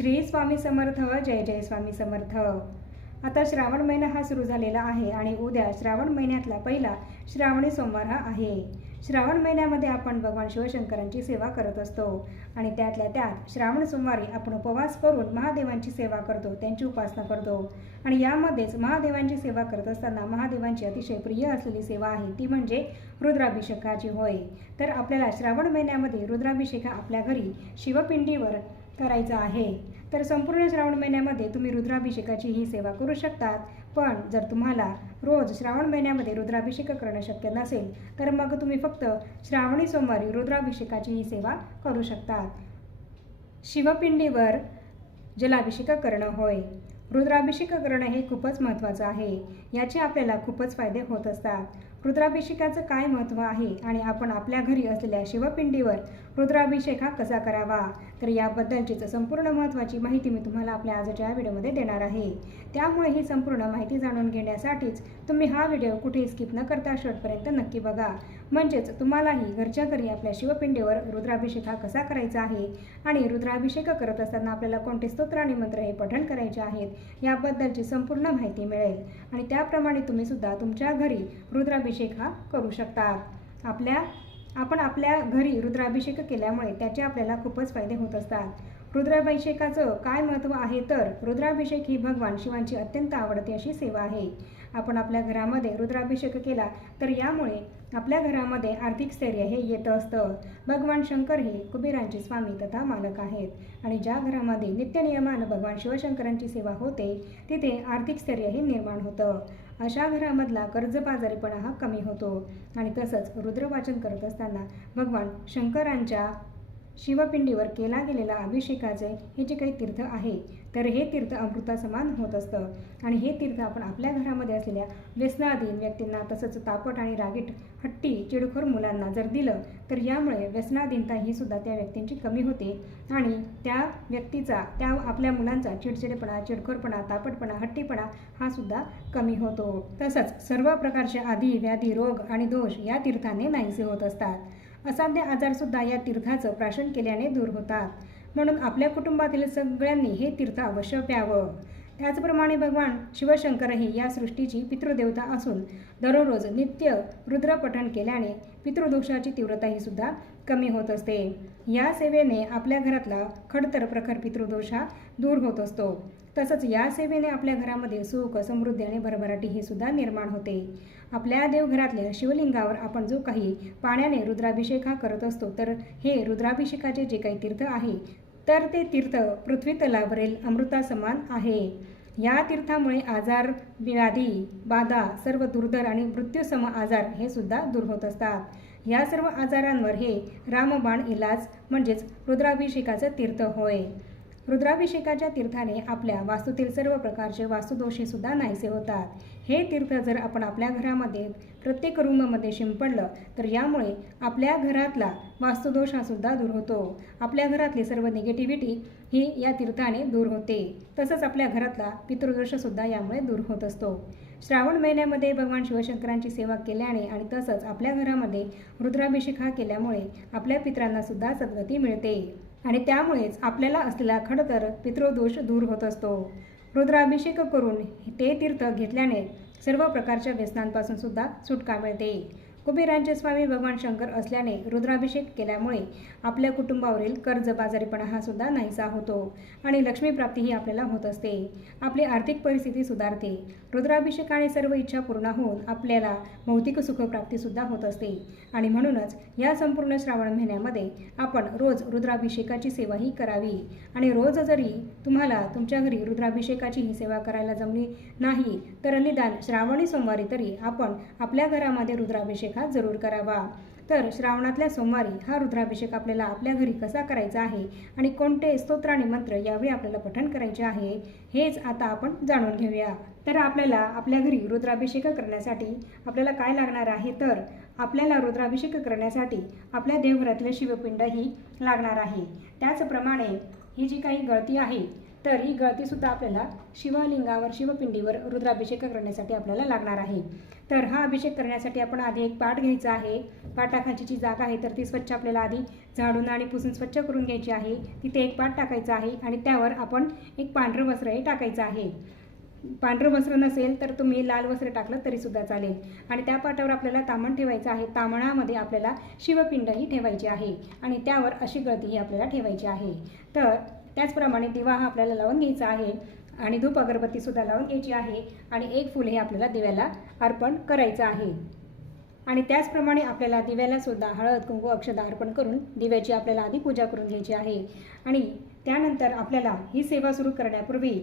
श्री स्वामी समर्थ. जय जय स्वामी समर्थ. आता श्रावण महिना हा सुरू झालेला आहे आणि उद्या श्रावण महिन्यातला पहिला श्रावणी सोमवार हा आहे. श्रावण महिन्यामध्ये आपण भगवान शिवशंकरांची सेवा करत असतो आणि त्यातल्या त्यात श्रावण सोमवारी आपण उपवास करून महादेवांची सेवा करतो, त्यांची उपासना करतो. आणि यामध्येच महादेवांची सेवा करत असताना महादेवांची अतिशय प्रिय असलेली सेवा आहे ती म्हणजे रुद्राभिषेकाची होय. तर आपल्याला श्रावण महिन्यामध्ये रुद्राभिषेक आपल्या घरी शिवपिंडीवर करायचं आहे. तर संपूर्ण श्रावण महिन्यामध्ये तुम्ही रुद्राभिषेकाची ही सेवा करू शकतात. पण जर तुम्हाला रोज श्रावण महिन्यामध्ये रुद्राभिषेक करणं शक्य नसेल तर मग तुम्ही फक्त श्रावणी सोमवारी रुद्राभिषेकाची ही सेवा करू शकतात. शिवपिंडीवर जलाभिषेक करणं होय. रुद्राभिषेक करणं हे खूपच महत्त्वाचं आहे. याचे आपल्याला खूपच फायदे होत असतात. रुद्राभिषेकाचं काय महत्त्व आहे आणि आपण आपल्या घरी असलेल्या शिवपिंडीवर रुद्राभिषेक हा कसा करावा, तर याबद्दलचीच संपूर्ण महत्त्वाची माहिती मी तुम्हाला आपल्या आजच्या व्हिडिओमध्ये देणार आहे. त्यामुळे ही संपूर्ण माहिती जाणून घेण्यासाठीच तुम्ही हा व्हिडिओ कुठेही स्किप न करता शेवटपर्यंत नक्की बघा. म्हणजेच तुम्हालाही घरच्या घरी आपल्या शिवपिंडीवर रुद्राभिषेक हा कसा करायचा आहे आणि रुद्राभिषेक करत असताना आपल्याला कोणते स्तोत्र आणि मंत्र हे पठण करायचे आहेत याबद्दलची संपूर्ण माहिती मिळेल. आणि त्याप्रमाणे तुम्ही सुद्धा तुमच्या घरी रुद्राभिषेक हा करू शकतात. आपण आपल्या घरी रुद्राभिषेक केल्यामुळे त्याचे आपल्याला खूपच फायदे होत असतात. रुद्राभिषेकाचं काय महत्त्व आहे, तर रुद्राभिषेक ही भगवान शिवांची अत्यंत आवडती अशी सेवा आहे. आपण आपल्या घरामध्ये रुद्राभिषेक केला तर यामुळे आपल्या घरामध्ये आर्थिक स्थैर्य हे येतं असतं. भगवान शंकर हे कुबेरांचे स्वामी तथा मालक आहेत आणि ज्या घरामध्ये नित्यनियमानं भगवान शिवशंकरांची सेवा होते तिथे आर्थिक स्थैर्य हे निर्माण होतं. अशा घरामधला कर्जबाजारीपणा हा कमी होतो. आणि तसंच रुद्रवाचन करत असताना भगवान शंकरांच्या शिवपिंडीवर केला गेलेला अभिषेकाचे हे जे काही तीर्थ आहे तर हे तीर्थ अमृतासमान होत असतं. आणि हे तीर्थ आपण आपल्या घरामध्ये असलेल्या व्यसनाधीन व्यक्तींना तसंच तापट आणि रागीट हट्टी चिडखोर मुलांना जर दिलं तर यामुळे व्यसनाधीनता ही सुद्धा त्या व्यक्तींची कमी होते आणि त्या व्यक्तीचा त्या आपल्या मुलांचा चिडचिडेपणा, चिडखोरपणा, तापटपणा, हट्टीपणा हा सुद्धा कमी होतो. तसंच सर्व प्रकारचे आधी व्याधी, रोग आणि दोष या तीर्थाने नाहीसे होत असतात. असाध्य आजारसुद्धा या तीर्थाचं प्राशन केल्याने दूर होतात. म्हणून आपल्या कुटुंबातील सगळ्यांनी हे तीर्थ अवश्य प्यावं. त्याचप्रमाणे भगवान शिवशंकरही या सृष्टीची पितृदेवता असून दररोज नित्य रुद्रपठण केल्याने पितृदोषाची तीव्रता ही सुद्धा कमी होत असते. या सेवेने आपल्या घरातला खडतर प्रखर पितृदोष हा दूर होत असतो. तसंच या सेवेने आपल्या घरामध्ये सुख, समृद्धी आणि भरभराटी ही सुद्धा निर्माण होते. आपल्या देवघरातल्या शिवलिंगावर आपण जो काही पाण्याने रुद्राभिषेक हा करत असतो तर हे रुद्राभिषेकाचे जे काही तीर्थ आहे तर ते तीर्थ पृथ्वी तलावरील अमृतासमान आहे. या तीर्थामुळे आजार, व्याधी, बाधा, सर्व दुर्धर आणि मृत्यूसम आजार हे सुद्धा दूर होत असतात. या सर्व आजारांवर हे रामबाण इलाज म्हणजेच रुद्राभिषेकाचं तीर्थ होय. रुद्राभिषेकाच्या तीर्थाने आपल्या वास्तूतील सर्व प्रकारचे वास्तुदोषे सुद्धा नाहीसे होतात. हे तीर्थ जर आपण आपल्या घरामध्ये प्रत्येक रूममध्ये शिंपडलं तर यामुळे आपल्या घरातला वास्तुदोष हा सुद्धा दूर होतो. आपल्या घरातली सर्व निगेटिव्हिटी ही या तीर्थाने दूर होते. तसंच आपल्या घरातला पितृदोष सुद्धा यामुळे दूर होत असतो. श्रावण महिन्यामध्ये भगवान शिवशंकरांची सेवा केल्याने आणि तसंच आपल्या घरामध्ये रुद्राभिषेक हा केल्यामुळे आपल्या पितरांना सुद्धा सद्गती मिळते आणि त्यामुळेच आपल्याला असलेला खडतर पितृदोष दूर होत असतो. रुद्राभिषेक करून ते तीर्थ घेतल्याने सर्व प्रकारच्या व्यसनांपासून सुद्धा सुटका मिळते. कुबेरांचे स्वामी भगवान शंकर असल्याने रुद्राभिषेक केल्यामुळे आपल्या कुटुंबावरील कर्जबाजारीपणा हा सुद्धा नाहीसा होतो आणि लक्ष्मीप्राप्ती ही आपल्याला होत असते. आपली आर्थिक परिस्थिती सुधारते. रुद्राभिषेकाने सर्व इच्छा पूर्ण होऊन आपल्याला भौतिक सुखप्राप्ती सुद्धा होत असते. आणि म्हणूनच या संपूर्ण श्रावण महिन्यामध्ये आपण रोज रुद्राभिषेकाची सेवा ही करावी. आणि रोज जरी तुम्हाला तुमच्या घरी रुद्राभिषेकाची ही सेवा करायला जमली नाही तर निदान श्रावणी सोमवारी तरी आपण आपल्या घरामध्ये रुद्राभिषेक हा जरूर करावा. तर श्रावणातल्या सोमवारी हा रुद्राभिषेक आपल्याला आपल्या घरी कसा करायचा आहे आणि कोणते स्तोत्र आणि मंत्र यावेळी आपल्याला पठण करायचे आहे हेच आता आपण जाणून घेऊया. तर आपल्याला आपल्या घरी रुद्राभिषेक करण्यासाठी आपल्याला काय लागणार आहे, तर आपल्याला रुद्राभिषेक करण्यासाठी आपल्या देवघरातले शिवपिंड ही लागणार आहे. त्याचप्रमाणे ही जी काही गळती आहे तर ही गळतीसुद्धा आपल्याला शिवलिंगावर, शिवपिंडीवर रुद्राभिषेक करण्यासाठी आपल्याला लागणार आहे. तर हा अभिषेक करण्यासाठी आपण आधी एक पाट घ्यायचा आहे. पाटाखालची जी जागा आहे तर ती स्वच्छ आपल्याला आधी झाडून आणि पुसून स्वच्छ करून घ्यायची आहे. तिथे एक पाट टाकायचा आहे आणि त्यावर आपण एक पांढरं वस्त्रही टाकायचं आहे. पांढरं वस्त्र नसेल तर तुम्ही लाल वस्त्र टाकलं तरीसुद्धा चालेल. आणि त्या पाटावर आपल्याला ताम्हण ठेवायचं आहे. ताम्हणामध्ये आपल्याला शिवपिंडही ठेवायची आहे आणि त्यावर अशी गळतीही आपल्याला ठेवायची आहे. तर त्याचप्रमाणे दिवा हा आपल्याला लावून घ्यायचा आहे आणि धूप अगरबत्तीसुद्धा लावून घ्यायची आहे आणि एक फूल हे आपल्याला दिव्याला अर्पण करायचं आहे. आणि त्याचप्रमाणे आपल्याला दिव्यालासुद्धा हळद कुंकू अक्षता अर्पण करून दिव्याची आपल्याला आधी पूजा करून घ्यायची आहे. आणि त्यानंतर आपल्याला ही सेवा सुरू करण्यापूर्वी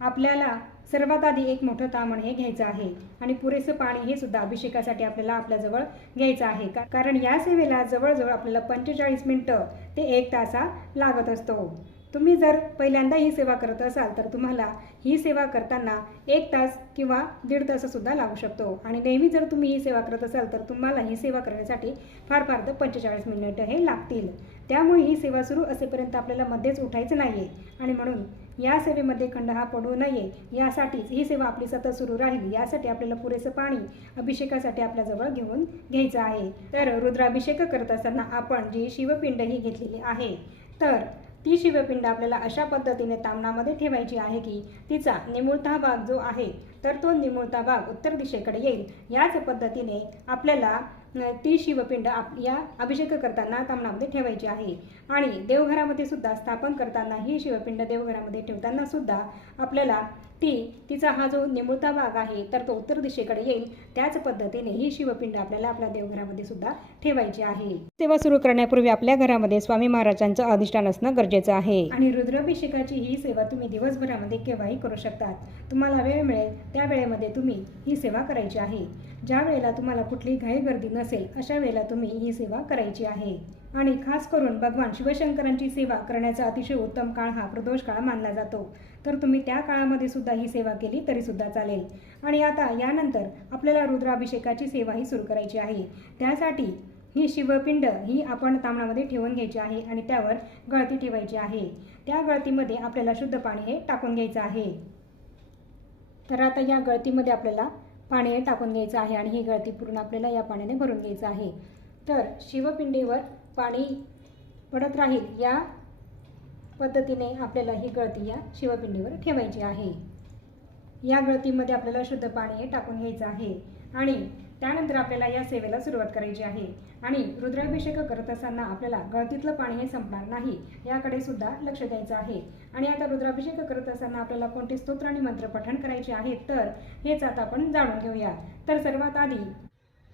आपल्याला सर्वात आधी एक मोठं ताम्हण हे घ्यायचं आहे आणि पुरेसं पाणी हे सुद्धा अभिषेकासाठी आपल्याला आपल्याजवळ घ्यायचं आहे. कारण या सेवेला जवळजवळ आपल्याला 45 मिनिटं ते 1 तास लागत असतो. तुम्ही जर पहिल्यांदा ही सेवा करत असाल तर तुम्हाला ही सेवा करताना 1 तास किंवा 1.5 ताससुद्धा लागू शकतो. आणि नेहमी जर तुम्ही ही सेवा करत असाल तर तुम्हाला ही सेवा करण्यासाठी फार फार तर 45 मिनिटं हे लागतील. त्यामुळे ही सेवा सुरू असेपर्यंत आपल्याला मध्येच उठायचं नाही आहे आणि म्हणून या सेवेमध्ये खंड हा पडू नये यासाठीच ही सेवा आपली सतत सुरू राहील यासाठी आपल्याला पुरेसं पाणी अभिषेकासाठी आपल्याजवळ घेऊन घ्यायचं आहे. तर रुद्राभिषेक करत असताना आपण जी शिवपिंड ही घेतलेली आहे तर ती शिवपिंड आपल्याला अशा पद्धतीने ताम्हणामध्ये ठेवायची आहे की तिचा निमुळता भाग जो आहे तर तो निमुळता भाग उत्तर दिशेकडे येईल. याच पद्धतीने आपल्याला ती शिवपिंड या अभिषेक करताना ताम्हणामध्ये ठेवायची आहे. आणि देवघरामध्ये सुद्धा स्थापन करताना ही शिवपिंड देवघरामध्ये ठेवताना सुद्धा आपल्याला तिचा हा जो निमुळता भाग आहे तर तो उत्तर दिशेकडे येईल. त्याच पद्धतीने ही शिवपिंड आपल्याला आपल्या देवघरामध्ये सुद्धा ठेवायची आहे. सेवा सुरू करण्यापूर्वी आपल्या घरामध्ये स्वामी महाराजांचं अधिष्ठान असणं गरजेचं आहे. आणि रुद्राभिषेकाची ही सेवा तुम्ही दिवसभरामध्ये केव्हाही करू शकतात. तुम्हाला वेळ मिळेल त्या वेळेमध्ये तुम्ही ही सेवा करायची आहे. ज्या वेळेला तुम्हाला कुठली घाई गर्दी नसेल अशा वेळेला तुम्ही ही सेवा करायची आहे. आणि खास करून भगवान शिवशंकरांची सेवा करण्याचा अतिशय उत्तम काळ हा प्रदोष काळ मानला जातो. तर तुम्ही त्या काळामध्ये सुद्धा ही सेवा केली तरीसुद्धा चालेल. आणि आता यानंतर आपल्याला रुद्राभिषेकाची सेवाही सुरू करायची आहे. त्यासाठी ही शिवपिंड ही आपण ताम्हणामध्ये ठेवून घ्यायची आहे आणि त्यावर गळती ठेवायची आहे. त्या गळतीमध्ये आपल्याला शुद्ध पाणी हे टाकून घ्यायचं आहे. तर आता या गळतीमध्ये आपल्याला पाणी टाकून घ्यायचं आहे आणि ही गळती पूर्ण आपल्याला या पाण्याने भरून घ्यायचं आहे. तर शिवपिंडीवर पाणी पडत राहील या पद्धतीने आपल्याला ही गळती या शिवपिंडीवर ठेवायची आहे. या गळतीमध्ये आपल्याला शुद्ध पाणी हे टाकून घ्यायचं आहे आणि त्यानंतर आपल्याला या सेवेला सुरुवात करायची आहे. आणि रुद्राभिषेक करत असताना आपल्याला गळतीतलं पाणी हे संपणार नाही याकडे सुद्धा लक्ष द्यायचं आहे. आणि आता रुद्राभिषेक करत असताना आपल्याला कोणते स्तोत्र आणि मंत्र पठण करायचे आहेत तर हेच आता आपण जाणून घेऊया. तर सर्वात आधी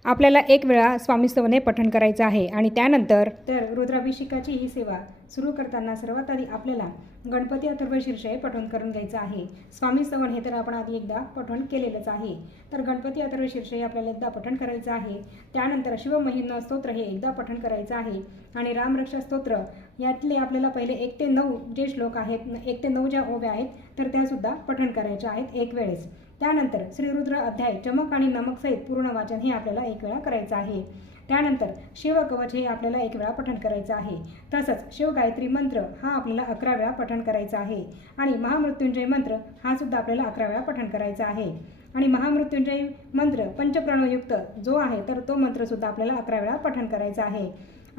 आपल्याला 1 वेळा स्वामी स्तवन पठण करायचं आहे. आणि त्यानंतर तर रुद्राभिषेकाची ही सेवा सुरू करताना सर्वात आधी आपल्याला गणपती अथर्वशीर्ष हे पठण करून घ्यायचं आहे. स्वामी स्तवन हे तर आपण आधी एकदा पठण केलेलंच आहे. तर गणपती अथर्वशीर्ष हे आपल्याला एकदा पठण करायचं आहे. त्यानंतर शिवमहिम्न स्तोत्र हे एकदा पठण करायचं आहे. आणि रामरक्षा स्तोत्र यातले आपल्याला पहिले 1 ते 9 जे श्लोक आहेत 1 ते 9 ज्या ओव्या आहेत तर त्यासुद्धा पठण करायच्या आहेत एक वेळेस. त्यानंतर श्रीरुद्र अध्याय चमक आणि नमक सहित पूर्ण वाचन हे आपल्याला 1 वेळा करायचं आहे. त्यानंतर शिवकवच हे आपल्याला 1 वेळा पठण करायचं आहे. तसंच शिवगायत्री मंत्र हा आपल्याला 11 वेळा पठण करायचा आहे. आणि महामृत्युंजय मंत्र हा सुद्धा आपल्याला 11 वेळा पठण करायचा आहे. आणि महामृत्युंजय मंत्र पंचप्रणवयुक्त जो आहे तर तो मंत्रसुद्धा आपल्याला 11 वेळा पठण करायचा आहे.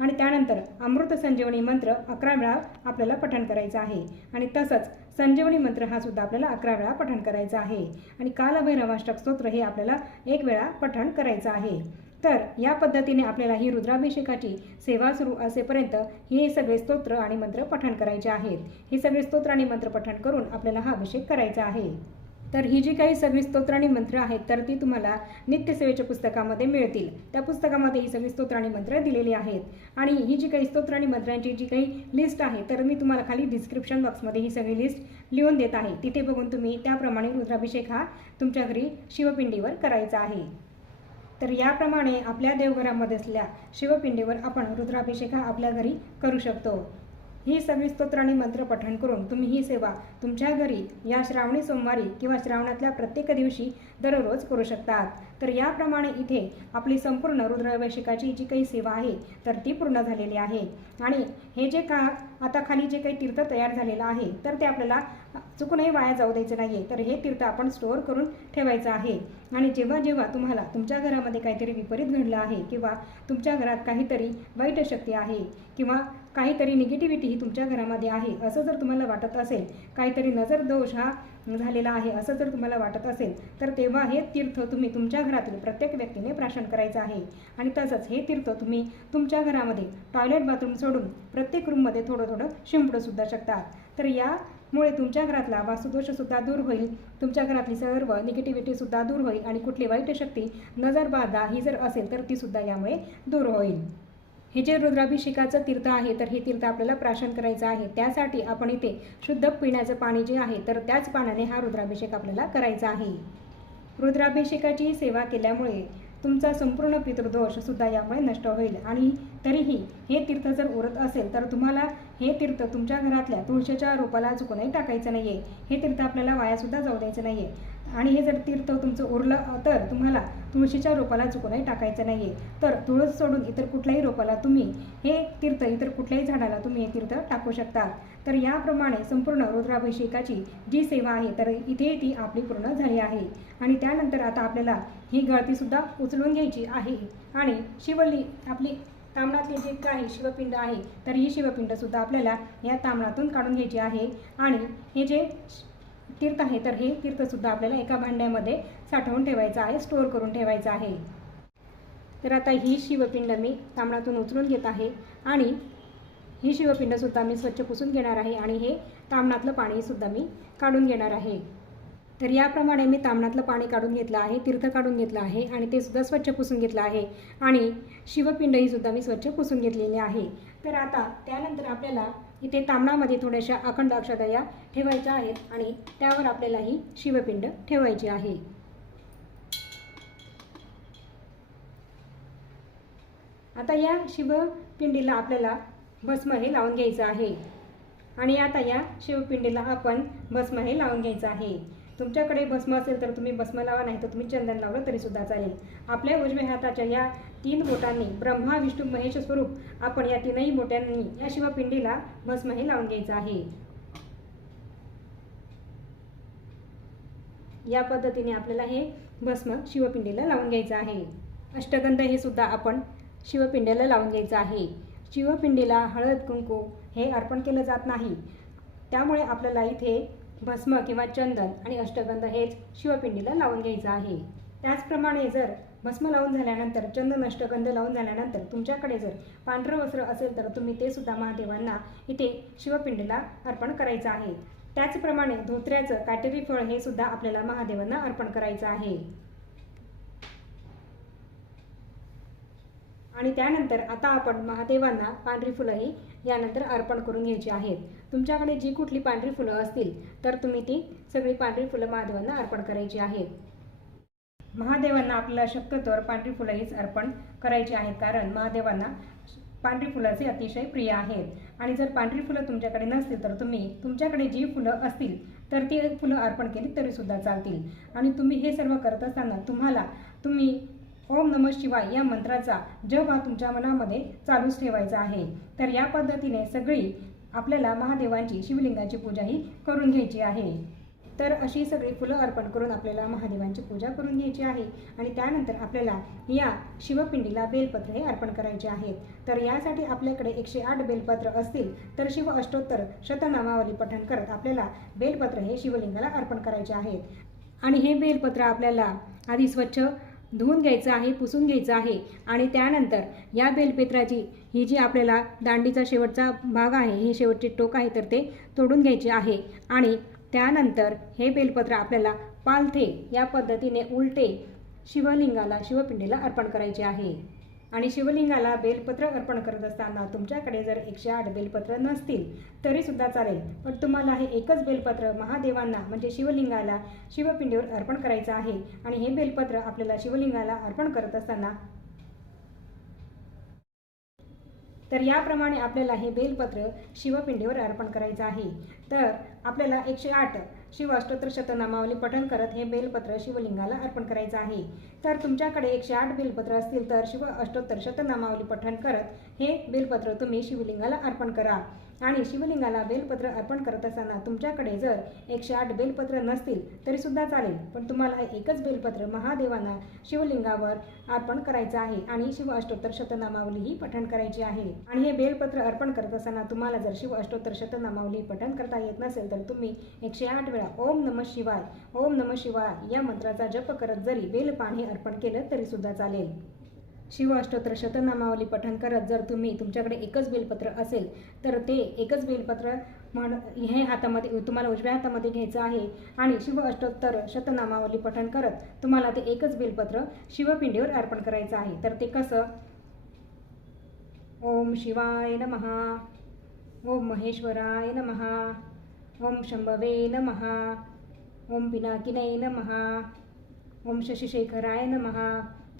आणि त्यानंतर अमृत संजीवनी मंत्र 11 वेळा आपल्याला पठण करायचा आहे. आणि तसंच संजीवनी मंत्र हा सुद्धा आपल्याला 11 वेळा पठण करायचा आहे. आणि कालभैरवाष्टक स्तोत्र हे आपल्याला 1 वेळा पठण करायचं आहे. तर या पद्धतीने आपल्याला ही रुद्राभिषेकाची सेवा सुरू असेपर्यंत हे सगळे स्तोत्र आणि मंत्र पठण करायचे आहेत. हे सगळे स्तोत्र आणि मंत्र पठण करून आपल्याला हा अभिषेक करायचा आहे. तर ही जी काही सगळी स्तोत्र आणि मंत्र आहेत तर ती तुम्हाला नित्यसेवेच्या पुस्तकामध्ये मिळतील. त्या पुस्तकामध्ये ही सगळी स्तोत्र आणि मंत्र दिलेली आहेत. आणि ही जी काही स्तोत्र आणि मंत्रांची जी काही लिस्ट आहे तर मी तुम्हाला खाली डिस्क्रिप्शन बॉक्समध्ये ही सगळी लिस्ट लिहून देत आहे. तिथे बघून तुम्ही त्याप्रमाणे रुद्राभिषेक हा तुमच्या घरी शिवपिंडीवर करायचा आहे. तर याप्रमाणे आपल्या देवघरामध्ये असलेल्या शिवपिंडीवर आपण रुद्राभिषेक हा आपल्या घरी करू शकतो. ही सगळी स्तोत्र आणि मंत्र पठण करून तुम्ही ही सेवा तुमच्या घरी या श्रावणी सोमवारी किंवा श्रावणातल्या प्रत्येक दिवशी दररोज करू शकतात. तर याप्रमाणे इथे आपली संपूर्ण रुद्राभिषेकाची जी काही सेवा आहे तर ती पूर्ण झालेली आहे. आणि हे जे आता खाली जे काही तीर्थ तयार झालेलं आहे तर ते आपल्याला चुकूनही वाया जाऊ द्यायचं नाही आहे. तर हे तीर्थ आपण स्टोअर करून ठेवायचं आहे. आणि जेव्हा जेव्हा तुम्हाला तुमच्या घरामध्ये काहीतरी विपरीत घडलं आहे किंवा तुमच्या घरात काहीतरी वाईट शक्ती आहे किंवा काहीतरी निगेटिव्हिटी ही तुमच्या घरामध्ये आहे असं जर तुम्हाला वाटत असेल, काहीतरी नजर दोष हा झालेला आहे असं जर तुम्हाला वाटत असेल, तर तेव्हा हे तीर्थ तुम्ही तुमच्या घरातील प्रत्येक व्यक्तीने प्राशन करायचं आहे. आणि तसंच हे तीर्थ तुम्ही तुमच्या घरामध्ये टॉयलेट बाथरूम सोडून प्रत्येक रूममध्ये थोडं थोडं शिंपडू सुद्धा शकतात. तर यामुळे तुमच्या घरातला वास्तुदोषसुद्धा दूर होईल, तुमच्या घरातली सर्व निगेटिव्हिटीसुद्धा दूर होईल आणि कुठली वाईट शक्ती नजर बाधा ही जर असेल तर तीसुद्धा यामुळे दूर होईल. हे जे रुद्राभिषेकाचं तीर्थ आहे तर हे तीर्थ आपल्याला प्राशन करायचं आहे. त्यासाठी आपण इथे शुद्ध पिण्याचं पाणी जे आहे तर त्याच पाण्याने हा रुद्राभिषेक आपल्याला करायचा आहे. रुद्राभिषेकाची सेवा केल्यामुळे तुमचा संपूर्ण पितृदोषसुद्धा यामुळे नष्ट होईल. आणि तरीही हे तीर्थ जर उरत असेल तर तुम्हाला हे तीर्थ तुमच्या घरातल्या तुळशीच्या रोपाला चुकूनही टाकायचं नाही आहे. हे तीर्थ आपल्याला वायासुद्धा जाऊ द्यायचं नाही आहे. आणि हे जर तीर्थ तुमचं उरलं तर तुम्हाला तुळशीच्या रोपाला चुकूनही टाकायचं नाही आहे. तर तुळस सोडून इतर कुठल्याही रोपाला तुम्ही हे तीर्थ इतर कुठल्याही झाडाला तुम्ही हे तीर्थ टाकू शकता. तर याप्रमाणे संपूर्ण रुद्राभिषेकाची जी सेवा आहे तर इथे ती आपली पूर्ण झाली आहे. आणि त्यानंतर आता आपल्याला ही गळतीसुद्धा उचलून घ्यायची आहे. आणि आपली ताम्हणातली जे काही शिवपिंड आहे तर ही शिवपिंडसुद्धा आपल्याला या ताम्हणातून काढून घ्यायची आहे. आणि हे जे तीर्थ आहे तर हे तीर्थसुद्धा आपल्याला एका भांड्यामध्ये साठवून ठेवायचं आहे, स्टोअर करून ठेवायचं आहे. तर आता ही शिवपिंड मी ताम्हणातून उचलून घेत आहे आणि ही शिवपिंडसुद्धा मी स्वच्छ पुसून घेणार आहे आणि हे ताम्हणातलं पाणीसुद्धा मी काढून घेणार आहे. तर याप्रमाणे मी ताम्हणातलं पाणी काढून घेतलं आहे, तीर्थ काढून घेतलं आहे आणि ते सुद्धा स्वच्छ पुसून घेतलं आहे आणि शिवपिंड ही सुद्धा मी स्वच्छ पुसून घेतलेली आहे. तर आता त्यानंतर आपल्याला इथे ताम्हणामध्ये थोड्याशा अखंड अक्षता ठेवायच्या आहेत आणि त्यावर आपल्याला ही शिवपिंड ठेवायची आहे. आता या शिवपिंडीला आपल्याला भस्म हे लावून घ्यायचं आहे. आणि आता या शिवपिंडीला आपण भस्म हे लावून घ्यायचं आहे. तुमच्याकडे भस्म असेल तर तुम्ही भस्म लावा, नाही तर तुम्ही चंदन लावलं तरीसुद्धा चालेल. आपल्या उजव्या हाताच्या या 3 बोटांनी ब्रह्मा विष्णू महेश स्वरूप आपण या 3ही बोटांनी या शिवपिंडीला भस्म हे लावून घ्यायचं आहे. या पद्धतीने आपल्याला हे भस्म शिवपिंडीला लावून घ्यायचं आहे. अष्टगंध हे सुद्धा आपण शिवपिंडीला लावून घ्यायचं आहे. शिवपिंडीला हळद कुंकू हे अर्पण केलं जात नाही, त्यामुळे आपल्याला इथे भस्म किंवा चंदन आणि अष्टगंध हेच शिवपिंडीला लावून घ्यायचं आहे. त्याचप्रमाणे जर भस्म लावून झाल्यानंतर चंदन अष्टगंध लावून झाल्यानंतर तुमच्याकडे जर पांढरं वस्त्र असेल तर तुम्ही ते सुद्धा महादेवांना इथे शिवपिंडीला अर्पण करायचं आहे. त्याचप्रमाणे धोत्र्याचं काटेरी फळ हे सुद्धा आपल्याला महादेवांना अर्पण करायचं आहे. आणि त्यानंतर आता आपण महादेवांना पांढरी फुलंही यानंतर अर्पण करून घ्यायची आहेत. तुमच्याकडे जी कुठली पांढरी फुलं असतील तर तुम्ही ती सगळी पांढरी फुलं महादेवांना अर्पण करायची आहेत. महादेवांना आपल्याला शक्यतोवर पांढरी फुलं हीच अर्पण करायची आहेत, कारण महादेवांना पांढरी फुलाचे अतिशय प्रिय आहेत. आणि जर पांढरी फुलं तुमच्याकडे नसतील तर तुम्ही तुमच्याकडे जी फुलं असतील तर ती फुलं अर्पण केली तरीसुद्धा चालतील. आणि तुम्ही हे सर्व करत असताना तुम्ही ओम नमः शिवाय या मंत्राचा जप हा तुमच्या मनामध्ये चालूच ठेवायचा आहे. तर या पद्धतीने सगळी आपल्याला महादेवांची शिवलिंगाची पूजा ही करून घ्यायची आहे. तर अशी सगळी फुलं अर्पण करून आपल्याला महादेवांची पूजा करून घ्यायची आहे. आणि त्यानंतर आपल्याला या शिवपिंडीला बेलपत्र हे अर्पण करायचे आहेत. तर यासाठी आपल्याकडे 108 बेलपत्र असतील तर शिव अष्टोत्तर शतनामावली पठण करत आपल्याला बेलपत्र हे शिवलिंगाला अर्पण करायचे आहेत. आणि हे बेलपत्र आपल्याला आधी स्वच्छ धुवून घ्यायचं आहे, पुसून घ्यायचं आहे. आणि त्यानंतर या बेलपत्राची ही जी आपल्याला दांडीचा शेवटचा भाग आहे, हे शेवटचे टोक आहे तर ते तोडून घ्यायचे आहे. आणि त्यानंतर हे बेलपत्र आपल्याला पालथे या पद्धतीने उलटे शिवलिंगाला शिवपिंडीला अर्पण करायचे आहे. आणि शिवलिंगाला बेलपत्र अर्पण करत असताना तुमच्याकडे जर 108 बेलपत्र नसतील तरीसुद्धा चालेल, पण तुम्हाला हे एकच बेलपत्र महादेवांना म्हणजे शिवलिंगाला शिवपिंडीवर अर्पण करायचं आहे. आणि हे बेलपत्र आपल्याला शिवलिंगाला अर्पण करत असताना तर याप्रमाणे आपल्याला हे बेलपत्र शिवपिंडीवर अर्पण करायचं आहे। तर आपल्याला 108 शिव अष्टोत्तर शतनामावली पठण करत हे बेलपत्र शिवलिंगाला अर्पण करायचं आहे। तर तुमच्याकडे 108 बेलपत्र असतील तर शिव अष्टोत्तर शतनामावली पठण करत हे बेलपत्र तुम्ही शिवलिंगाला अर्पण करा। आणि शिवलिंगाला बेलपत्र अर्पण करत असताना तुमच्याकडे जर 108 बेलपत्र नसतील तरी सुद्धा चालेल, पण तुम्हाला एकच बेलपत्र महादेवांना शिवलिंगावर अर्पण करायचं आहे आणि शिव अष्टोत्तर शतनामावली ही पठण करायची आहे। आणि हे बेलपत्र अर्पण करत असताना तुम्हाला जर शिव अष्टोत्तर शतनामावली पठण करता येत नसेल तर तुम्ही 108 वेळा ओम नमः शिवाय ओम नमः शिवाय या मंत्राचा जप करत जरी बेलपान हे अर्पण केलं तरी सुद्धा चालेल। शिव अष्टोत्तर शतनामावली पठण करत जर तुमच्याकडे एकच बेलपत्र असेल तर ते एकच बेलपत्र हे हातामध्ये तुम्हाला उजव्या हातामध्ये घ्यायचं आहे आणि शिव अष्टोत्तर शतनामावली पठण करत तुम्हाला ते एकच बेलपत्र शिवपिंडीवर अर्पण करायचं आहे। तर ते कसं? ओम शिवाय नमः, ओम महेश्वराय नमः, ओम शंभवे नमः, ओम पिनाकिने नमः, ओम शशिशेखराय नमः।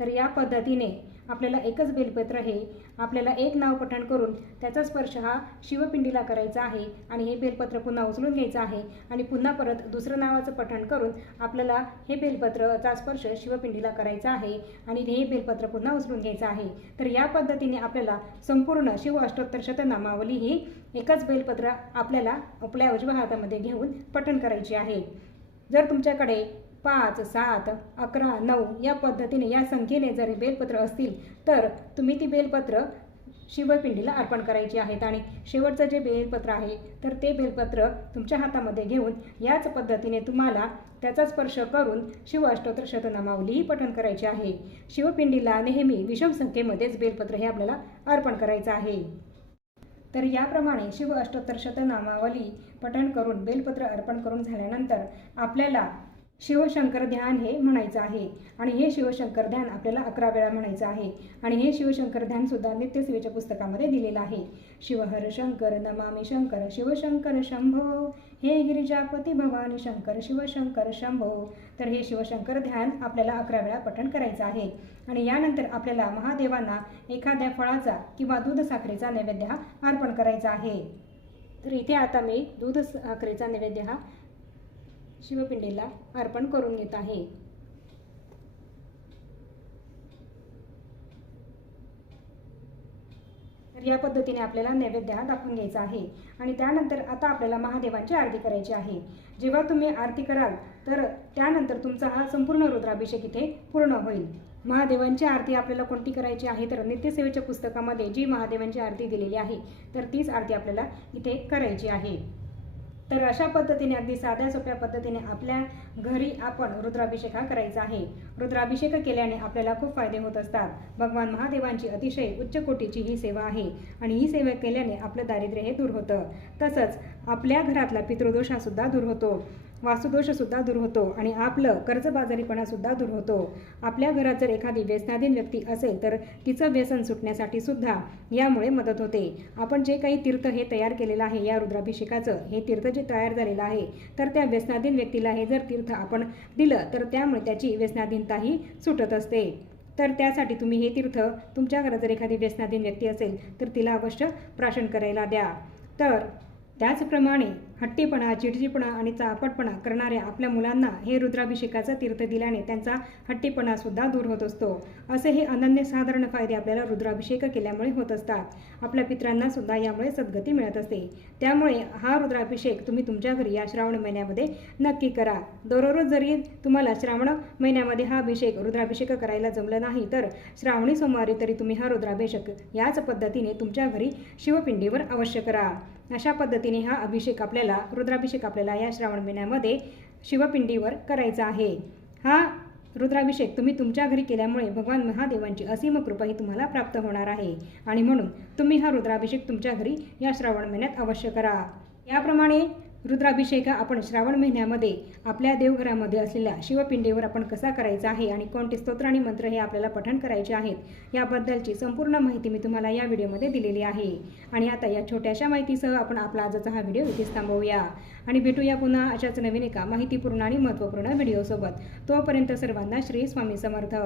तर या पद्धतीने आपल्याला एकच बेलपत्र हे आपल्याला एक नाव पठण करून त्याचा स्पर्श हा शिवपिंडीला करायचा आहे आणि हे बेलपत्र पुन्हा उचलून घ्यायचं आहे आणि पुन्हा परत दुसरं नावाचं पठण करून आपल्याला हे बेलपत्रचा स्पर्श शिवपिंडीला करायचा आहे आणि हे बेलपत्र पुन्हा उचलून घ्यायचं आहे। तर या पद्धतीने आपल्याला संपूर्ण शिव अष्टोत्तर शतनामावली ही एकच बेलपत्र आपल्याला आपल्या उजव्या हातामध्ये घेऊन पठण करायची आहे। जर तुमच्याकडे 5, 7, 11, 9 या पद्धतीने या संख्येने जर बेलपत्र असतील तर तुम्ही ती बेलपत्र शिवपिंडीला अर्पण करायची आहेत आणि शेवटचं जे बेलपत्र आहे तर ते बेलपत्र तुमच्या हातामध्ये घेऊन याच पद्धतीने तुम्हाला त्याचा स्पर्श करून शिव अष्टोत्तर शतनामावली पठण करायची आहे। शिवपिंडीला नेहमी विषम संख्येमध्येच बेलपत्र हे आपल्याला अर्पण करायचं आहे। तर याप्रमाणे शिव अष्टोत्तर शतनामावली पठण करून बेलपत्र अर्पण करून झाल्यानंतर आपल्याला शिवशंकर ध्यान हे म्हणायचं आहे आणि हे शिवशंकर ध्यान आपल्याला 11 वेळा म्हणायचं आहे आणि हे शिवशंकर ध्यान सुद्धा नित्यसेवेच्या पुस्तकामध्ये दिलेलं आहे। शिवहर शंकर नमामि शंकर शिवशंकर शंभो, हे गिरिजापती भवानी शंकर शिवशंकर शंभो। तर हे शिवशंकर ध्यान आपल्याला 11 वेळा पठण करायचं आहे आणि यानंतर आपल्याला महादेवांना एखाद्या फळाचा किंवा दूध साखरेचा नैवेद्य हा अर्पण करायचा आहे। तर इथे आता मी दूध साखरेचा नैवेद्य हा शिवपिंडीला अर्पण करून घेत आहे। तर या पद्धतीने आपल्याला नैवेद्य हा दाखवून घ्यायचा आहे आणि त्यानंतर आता आपल्याला महादेवांची आरती करायची आहे। जेव्हा तुम्ही आरती कराल तर त्यानंतर तुमचा हा संपूर्ण रुद्राभिषेक इथे पूर्ण होईल। महादेवांची आरती आपल्याला कोणती करायची आहे तर नित्यसेवेच्या पुस्तकामध्ये जी महादेवांची आरती दिलेली आहे तर तीच आरती आपल्याला इथे करायची आहे। तर अशा पद्धतीने अगदी साध्या सोप्या पद्धतीने आपल्या घरी आपण रुद्राभिषेक हा करायचा आहे। रुद्राभिषेक केल्याने आपल्याला खूप फायदे होत असतात। भगवान महादेवांची अतिशय उच्च कोटीची ही सेवा आहे आणि ही सेवा केल्याने आपलं दारिद्र्य हे दूर होतं। तसंच आपल्या घरातला पितृदोष हा सुद्धा दूर होतो, वास्तुदोष सुद्धा दूर होतो आणि आपलं कर्जबाजारीपणा सुद्धा दूर होतो। आपल्या घरात जर एखादी व्यसनाधीन व्यक्ती असेल तर तिचं व्यसन सुटण्यासाठी सुद्धा यामुळे मदत होते। आपण जे काही तीर्थ हे तयार केलेलं आहे या रुद्राभिषेकाचं, हे तीर्थ जे तयार झालेलं आहे तर त्या व्यसनाधीन व्यक्तीला हे जर तीर्थ आपण दिलं तर त्यामुळे त्याची व्यसनाधीनताही सुटत असते। तर त्यासाठी तुम्ही हे तीर्थ तुमच्या घरात जर एखादी व्यसनाधीन व्यक्ती असेल तर तिला अवश्य प्राशन करायला द्या। तर त्याचप्रमाणे हट्टीपणा, चिडचिडपणा आणि चापटपणा करणाऱ्या आपल्या मुलांना हे रुद्राभिषेकाचा तीर्थ दिल्याने त्यांचा हट्टीपणा सुद्धा दूर होत असतो। असे हे अनन्यसाधारण फायदे आपल्याला रुद्राभिषेक केल्यामुळे होत असतात। आपल्या पितरांना सुद्धा यामुळे सद्गती मिळत असते। त्यामुळे हा रुद्राभिषेक तुम्ही तुमच्या घरी या श्रावण महिन्यामध्ये नक्की करा। दररोज जरी तुम्हाला श्रावण महिन्यामध्ये हा रुद्राभिषेक करायला जमलं नाही तर श्रावणी सोमवारी तरी तुम्ही हा रुद्राभिषेक याच पद्धतीने तुमच्या घरी शिवपिंडीवर अवश्य करा। अशा पद्धतीने हा अभिषेक आपल्याला रुद्राभिषेक आपल्याला या श्रावण महिन्यामध्ये शिवपिंडीवर करायचा आहे। हा रुद्राभिषेक तुम्ही तुमच्या घरी केल्यामुळे भगवान महादेवांची असीम कृपा ही तुम्हाला प्राप्त होणार आहे आणि म्हणून तुम्ही हा रुद्राभिषेक तुमच्या घरी या श्रावण महिन्यात अवश्य करा। याप्रमाणे रुद्राभिषेक आपण श्रावण महिन्यामध्ये आपल्या देवघरामध्ये असलेल्या शिवपिंडीवर आपण कसा करायचा आहे आणि कोणते स्तोत्र आणि मंत्र हे आपल्याला पठण करायचे आहेत याबद्दलची संपूर्ण माहिती मी तुम्हाला या व्हिडिओमध्ये दिलेली आहे। आणि आता या छोट्याशा माहितीसह आपण आपला आजचा हा व्हिडिओ इथेच थांबवूया आणि भेटूया पुन्हा अशाच नवीन एका माहितीपूर्ण आणि महत्त्वपूर्ण व्हिडिओसोबत। तोपर्यंत सर्वांना श्री स्वामी समर्थ।